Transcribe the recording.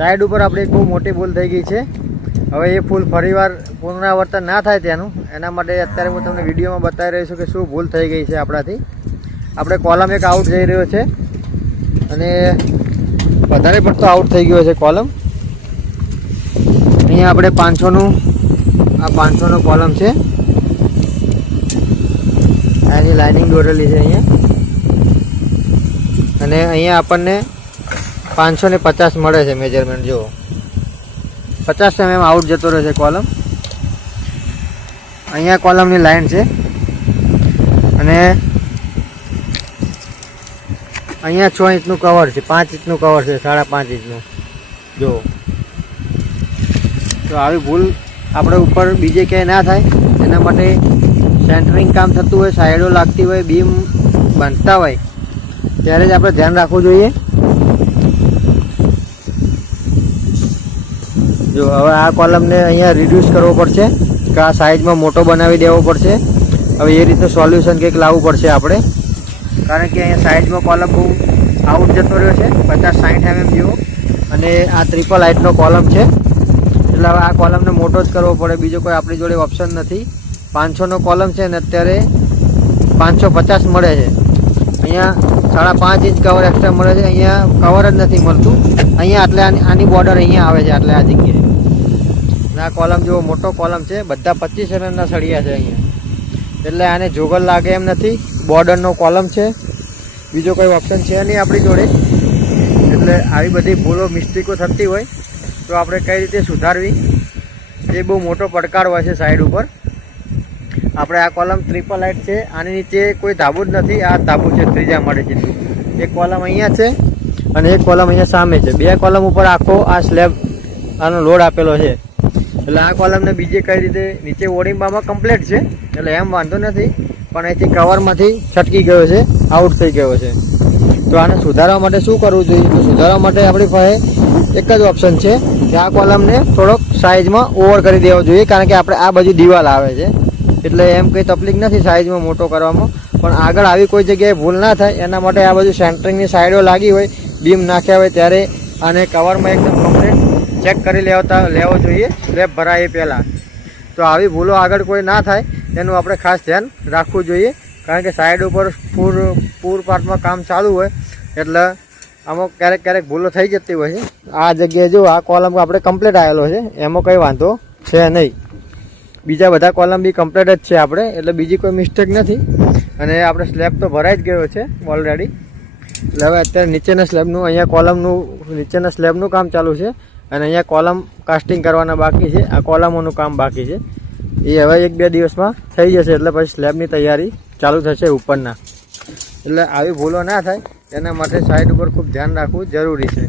Side ઉપર આપણે એક બહુ મોટી ભૂલ થઈ ગઈ છે. હવે એ ભૂલ ફરીવાર પુનરાવર્તન ના થાય તેનું એના માટે અત્યારે હું તમને વિડીયોમાં બતાવી રહ્યો છું કે શું ભૂલ થઈ ગઈ છે આપણાથી. આપણે કોલમ એક આઉટ જઈ રહ્યો છે અને વધારે પડતો આઉટ થઈ ગયો છે કોલમ. અહીંયા આપણે 500નું આ 500નો કોલમ છે, આની લાઇનિંગ દોરેલી છે અહીંયા, અને અહીંયા આપણને 550 મળે છે મેજરમેન્ટ. જુઓ 50 mm આઉટ જતો રહે છે કોલમ. અહીંયા કોલમની લાઇન છે અને અહીંયા 6 ઇંચનું કવર છે, 5 ઇંચનું કવર છે, 5.5 ઇંચનું. જુઓ, તો આવી ભૂલ આપણે ઉપર બીજે ક્યાંય ના થાય એના માટે સેન્ટરિંગ કામ થતું હોય, સાઈડો લાગતી હોય, બીમ બાંધતા હોય ત્યારે જ આપણે ધ્યાન રાખવું જોઈએ. જો હવે આ કોલમને અહીંયા રિડ્યુસ કરવો પડશે કે આ સાઈઝમાં મોટો બનાવી દેવો પડશે. હવે એ રીતનું સોલ્યુશન કંઈક લાવવું પડશે આપણે, કારણ કે અહીંયા સાઈઝમાં કોલમ બહુ આઉટ જતો રહ્યો છે 50-60 mm જેવો, અને આ ટ્રિપલ હાઇટનો કોલમ છે એટલે હવે આ કોલમને મોટો જ કરવો પડે. બીજો કોઈ આપણી જોડે ઓપ્શન નથી. 500નો કોલમ છે અને અત્યારે 550 મળે છે. અહીંયા 5.5 ઇંચ કવર એક્સ્ટ્રા મળે છે, અહીંયા કવર જ નથી મળતું. અહીંયા એટલે આની બોર્ડર અહીંયા આવે છે એટલે આ જગ્યાએ. આ કોલમ જેવો મોટો કોલમ છે, બધા 25 mm ના સળિયા છે અહીંયા, એટલે આને જોગલ લાગે એમ નથી. બોર્ડરનો કોલમ છે, બીજો કોઈ ઓપ્શન છે નહીં આપણી જોડે. એટલે આવી બધી ભૂલો મિસ્ટેકો થતી હોય તો આપણે કઈ રીતે સુધારવી એ બહુ મોટો પડકાર હોય છે સાઈડ ઉપર. આપણે આ કોલમ ટ્રિપલ હાઇટ છે, આની નીચે કોઈ ધાબુ જ નથી. આ ધાબુ છે 3 મળે જેટલું. એક કોલમ અહીંયા છે અને એક કોલમ અહીંયા સામે છે. 2 કોલમ ઉપર આખો આ સ્લેબ આનો લોડ આપેલો છે. એટલે આ કોલમને બીજે કઈ રીતે નીચે ઓડિમ્બામાં કમ્પ્લીટ છે એટલે એમ વાંધો નથી, પણ અહીંથી કવરમાંથી છટકી ગયો છે, આઉટ થઈ ગયો છે. તો આને સુધારવા માટે શું કરવું જોઈએ? તો સુધારવા માટે આપણી પાસે એક જ ઓપ્શન છે કે આ કોલમને થોડોક સાઇઝમાં ઓવર કરી દેવો જોઈએ, કારણ કે આપણે આ બાજુ દિવાલ આવે છે એટલે એમ કંઈ તકલીફ નથી સાઇઝમાં મોટો કરવામાં. પણ આગળ આવી કોઈ જગ્યાએ ભૂલ ના થાય એના માટે આ બાજુ સેન્ટરિંગની સાઈડો લાગી હોય, બીમ નાખ્યા હોય ત્યારે આને કવરમાં એકદમ કમ્પ્લીટ ચેક કરી લેવો જોઈએ સ્લેબ ભરાય એ પહેલાં. તો આવી ભૂલો આગળ કોઈ ના થાય એનું આપણે ખાસ ધ્યાન રાખવું જોઈએ, કારણ કે સાઈડ ઉપર પૂર પાર્ટમાં કામ ચાલુ હોય એટલે અમુક ક્યારેક ભૂલો થઈ જતી હોય છે. આ જગ્યાએ જો આ કોલમ આપણે કમ્પ્લીટ આવેલો છે, એમાં કંઈ વાંધો છે નહીં. બીજા બધા કોલમ બી કમ્પ્લીટ જ છે આપણે, એટલે બીજી કોઈ મિસ્ટેક નથી. અને આપણે સ્લેબ તો ભરાઈ જ ગયો છે ઓલરેડી. એટલે હવે અત્યારે નીચેના સ્લેબનું, અહીંયા કોલમનું નીચેના સ્લેબનું કામ ચાલુ છે અને અહીંયા કોલમ કાસ્ટિંગ કરવાના બાકી છે. આ કોલમોનું કામ બાકી છે, એ હવે 1-2 દિવસમાં થઈ જશે એટલે પછી સ્લેબની તૈયારી ચાલુ થશે ઉપરના. એટલે આવી ભૂલો ના થાય એના માટે સાઈડ ઉપર ખૂબ ધ્યાન રાખવું જરૂરી છે.